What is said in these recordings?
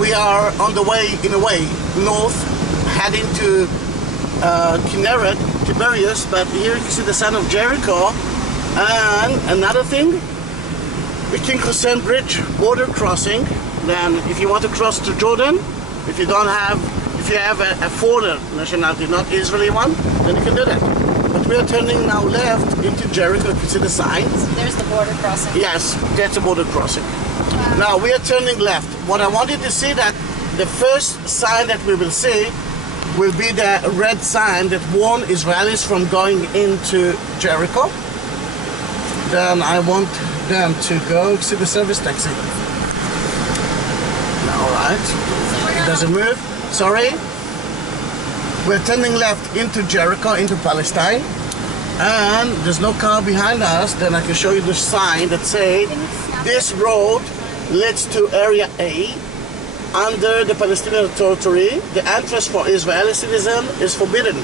we are on the way, in a way, north, heading to Kinneret, Tiberias, but here you can see the sign of Jericho. And another thing, the King Hussein Bridge, border crossing. Then if you want to cross to Jordan, if you have a foreign nationality, not Israeli one, then you can do that. But we are turning now left into Jericho. You can see the sign. There's the border crossing. Yes, that's a border crossing. Now we are turning left. What I wanted to see, that the first sign that we will see will be the red sign that warns Israelis from going into Jericho. Then I want them to go see the service taxi. All right, it doesn't move. Sorry. We're turning left into Jericho, into Palestine, and there's no car behind us. Then I can show you the sign that says this road leads to Area A under the Palestinian territory. The entrance for Israeli citizens is forbidden.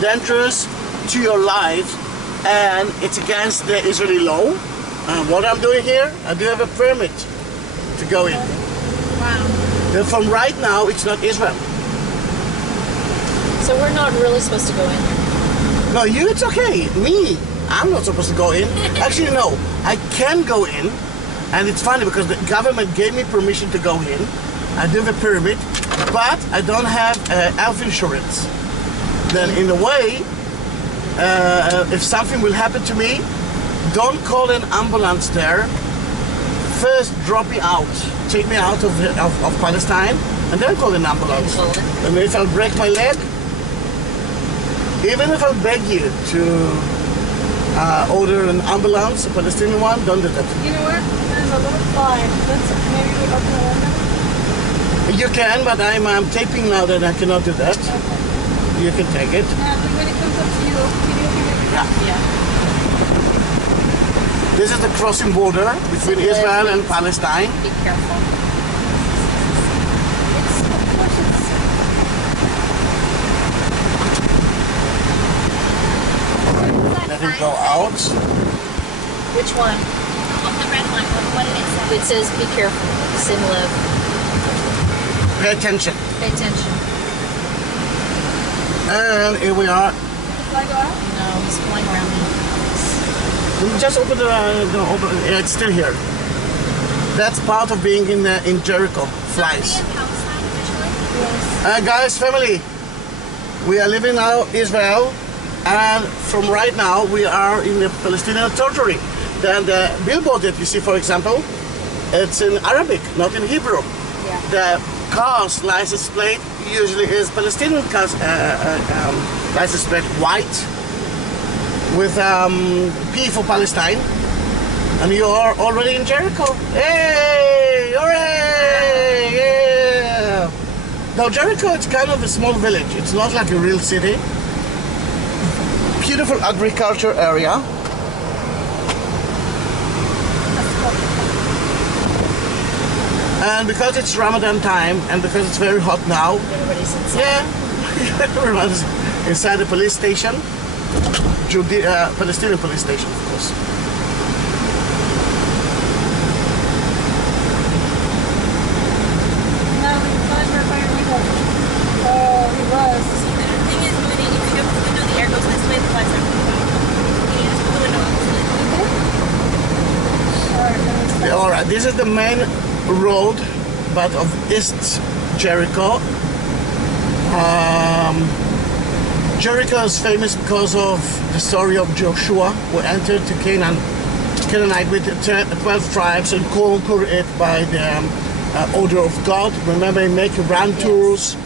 The entrance to your life, and it's against the Israeli law. What I'm doing here, I do have a permit to go in. Wow. Then from right now, it's not Israel. So we're not really supposed to go in. No, you, it's okay. Me, I'm not supposed to go in. Actually, no, I can go in, and it's funny because the government gave me permission to go in. I do have a permit, but I don't have health insurance. Then in a way, if something will happen to me, don't call an ambulance there. First, drop me out. Take me out of Palestine, and then call an ambulance. And if I'll break my leg, even if I'll beg you to order an ambulance, a Palestinian one, don't do that. You know what? There's a little fly. Maybe we open the window? You can, but I'm taping now that I cannot do that. Okay. You can take it. When it comes up to you, can you open it? Yeah. This is the crossing border between Israel and Palestine. Be careful. Let him go out. Which one? The red one. What did it say? It says be careful. Sim live. Pay attention. Pay attention. And here we are. Did the fly go out? No, he's flying around me. Just open the open. Yeah, it's still here. That's part of being in Jericho. Flies. Guys, family, we are living now in Israel, and from right now we are in the Palestinian territory. Then the billboard that you see, for example, it's in Arabic, not in Hebrew. Yeah. The car's license plate usually is Palestinian car's license plate, white, with P for Palestine, and you are already in Jericho. Hey! Hooray! Yeah! Now Jericho, it's kind of a small village. It's not like a real city. Beautiful agriculture area. And because it's Ramadan time, and because it's very hot now, everybody's inside. Yeah, everyone's inside the police station. Palestinian police station, of course. No, the flies were by your window. Oh, he was. See, the thing is, when you open the window, the air goes this way, the flies are you just put the window up. Alright, this is the main road, but of East Jericho. Jericho is famous because of the story of Joshua, who entered to Canaanite with 12 tribes and conquered it by the order of God. Remember, he made grand tours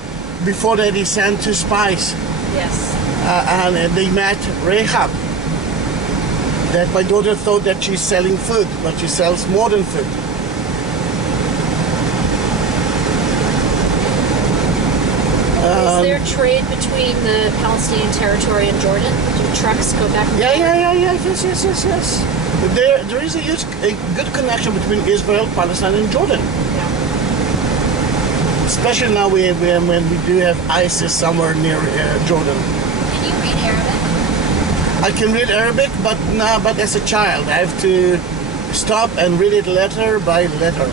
before that. He sent 2 spies. Yes. And they met Rahab. That my daughter thought that she's selling food, but she sells more than food. Is there trade between the Palestinian territory and Jordan? Do trucks go back and forth? Yes. There is a good connection between Israel, Palestine, and Jordan. Yeah. Especially now when we do have ISIS somewhere near Jordan. Can you read Arabic? I can read Arabic, but as a child, I have to stop and read it letter by letter.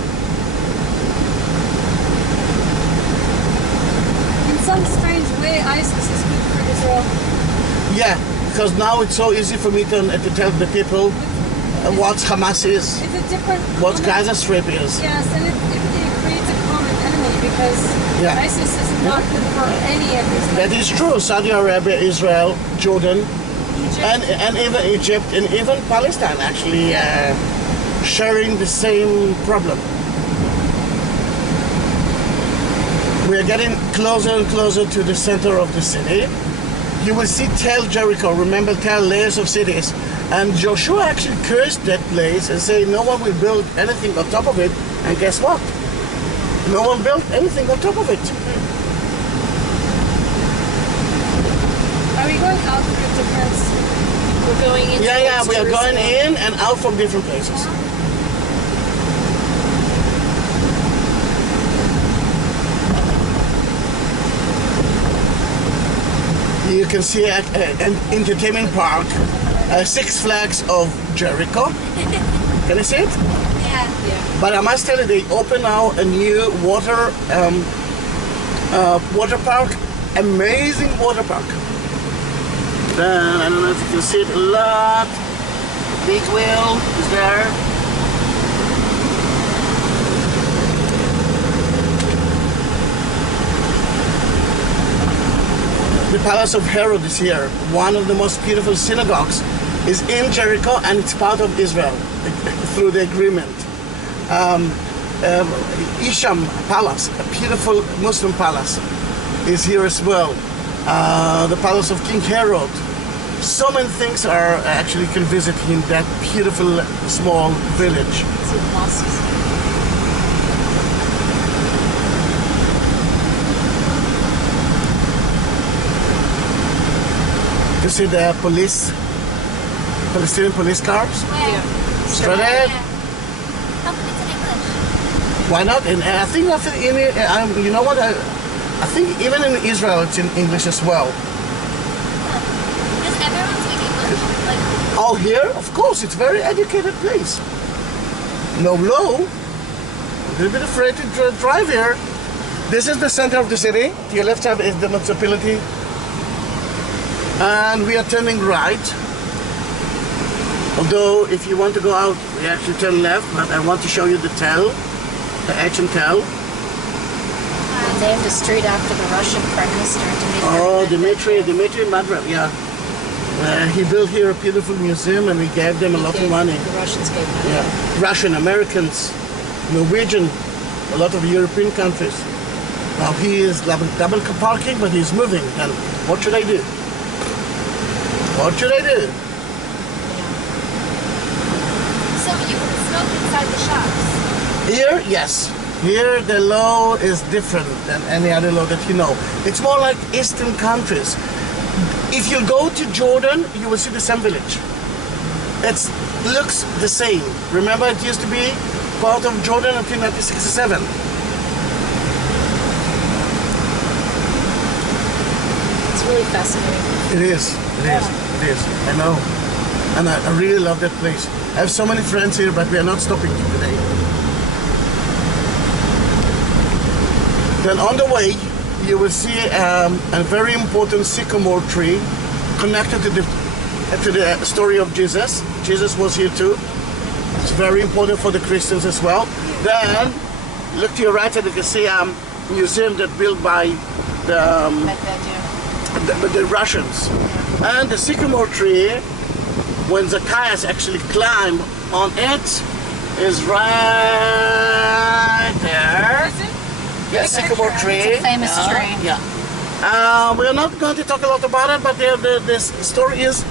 Israel. Yeah, because now it's so easy for me to tell the people what Hamas is, It's a different. what Gaza Strip is. Yes, and it creates a common enemy because Yeah. ISIS is not good for any of these That countries. is true. Saudi Arabia, Israel, Jordan, Egypt. and even Egypt and even Palestine actually sharing the same problem. We are getting closer and closer to the center of the city. You will see Tel Jericho. Remember Tel, layers of cities. And Joshua actually cursed that place and said no one will build anything on top of it. And guess what? No one built anything on top of it. Are we going out through different? We're going into Yeah, we are going Jerusalem. in and out from different places. You can see an entertainment park, Six Flags of Jericho. Can you see it? Yeah. But I must tell you, they open now a new water park, amazing water park. Then I don't know if you can see it a lot. Big wheel is there. The Palace of Herod is here. One of the most beautiful synagogues is in Jericho, and it's part of Israel through the agreement. Isham Palace, a beautiful Muslim palace, is here as well. The Palace of King Herod. So many things are actually can visit in that beautiful small village. See the mosques. You see the Palestinian police cars? Where? Straight ahead. Oh, it's in English. Why not? And I think you know what? I think even in Israel it's in English as well. Does everyone speak English? Like, Oh, here? Of course, it's a very educated place. No law. A little bit afraid to drive here. This is the center of the city. To your left side is the municipality. And we are turning right. Although, if you want to go out, we actually turn left, but I want to show you the Tel, the ancient Tel. Named a street after the Russian Prime Minister, Dmitry. Dmitry Medvedev, yeah. He built here a beautiful museum and we gave them a lot of money. The Russians gave money. Yeah. Russian, Americans, Norwegian, a lot of European countries. Now he is double parking, but he's moving. And what should I do? What should I do? so you can smoke inside the shops. Here, yes. Here the law is different than any other law that you know. It's more like Eastern countries. If you go to Jordan, you will see the same village. It looks the same. Remember, it used to be part of Jordan until 1967. It's really fascinating. It is. It is. I know. And I really love that place. I have so many friends here, but we are not stopping today. Then on the way, you will see a very important sycamore tree connected to the story of Jesus. Jesus was here too. It's very important for the Christians as well. Then, look to your right and you can see a museum that built by the Russians. And the sycamore tree, when Zacchaeus actually climbed on it, is right there. Yes, sycamore tree. It's a famous tree. Yeah. We're not going to talk a lot about it, but this story is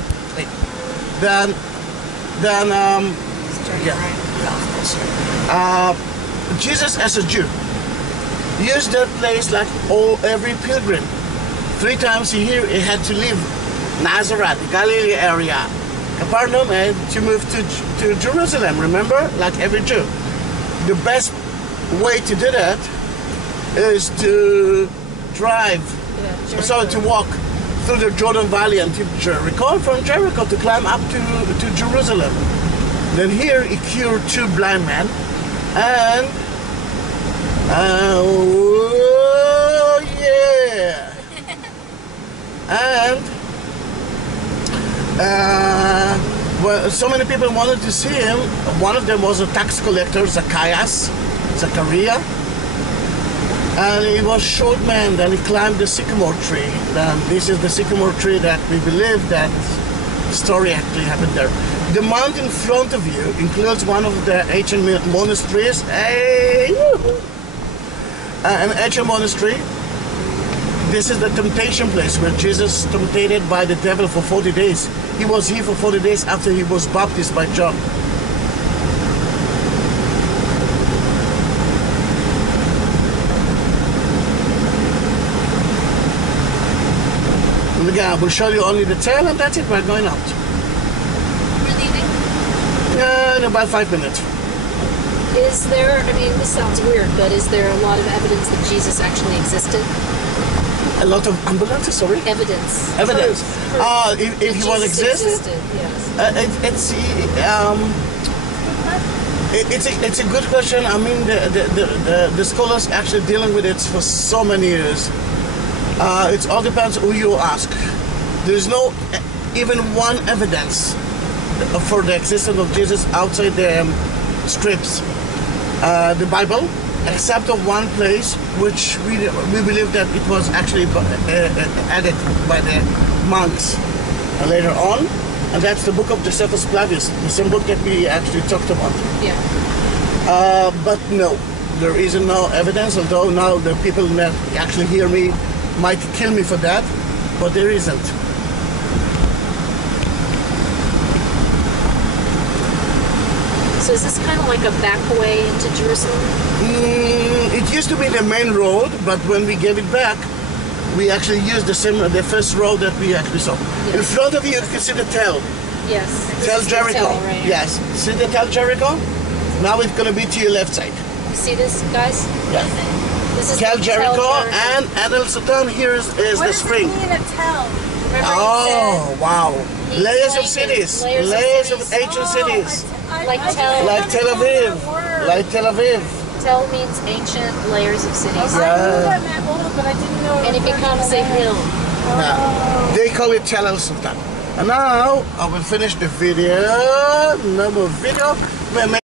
Jesus as a Jew used that place like every pilgrim. 3 times a year he had to leave Nazareth, the Galilee area, Capernaum, and to move to Jerusalem. Remember, like every Jew. The best way to do that is to to walk through the Jordan Valley until Jericho, from Jericho to climb up to Jerusalem. Then here he cured 2 blind men, and oh yeah, and so many people wanted to see him. One of them was a tax collector, Zachariah. And he was short man, then he climbed the sycamore tree. And this is the sycamore tree that we believe that story actually happened there. The mountain in front of you includes one of the ancient monasteries. Hey! An ancient monastery. This is the temptation place where Jesus tempted by the devil for 40 days. He was here for 40 days after he was baptized by John. And again, I will show you only the tail and that's it, we're going out. We're leaving? In about 5 minutes. Is there, I mean, this sounds weird, but is there a lot of evidence that Jesus actually existed? A lot of ambulances, sorry? Evidence. Evidence. If he was existed? Yes. It's a good question. I mean, the scholars actually dealing with it for so many years. It all depends who you ask. There's no even one evidence for the existence of Jesus outside the scripts, the Bible, except of one place which we believe that it was actually added by the monks later on, and that's the book of Josephus Flavius, the same book that we actually talked about. Yeah. But no, there is no evidence, although now the people that actually hear me might kill me for that, but there isn't. So is this kind of like a back way into Jerusalem? It used to be the main road, but when we gave it back, we actually used the first road that we actually saw. Yes. In front of you can see the Tel. Yes. Tel Jericho. Tel, right? Yes. See the Tel Jericho? Now it's going to be to your left side. You see this, guys? Yeah. This is Tel the Jericho, and El Sultan here is the spring. What does it mean, a tell? Remember Oh, wow. He's Layers of like cities. layers of Layers of cities. ancient cities. Like Tel. Like Tel Aviv. Like Tel Aviv. Tel means ancient layers of cities. I knew that meant old, but I didn't know. And it becomes a hill. Yeah. They call it Tel El Sultan. And now I will finish the video. No more video.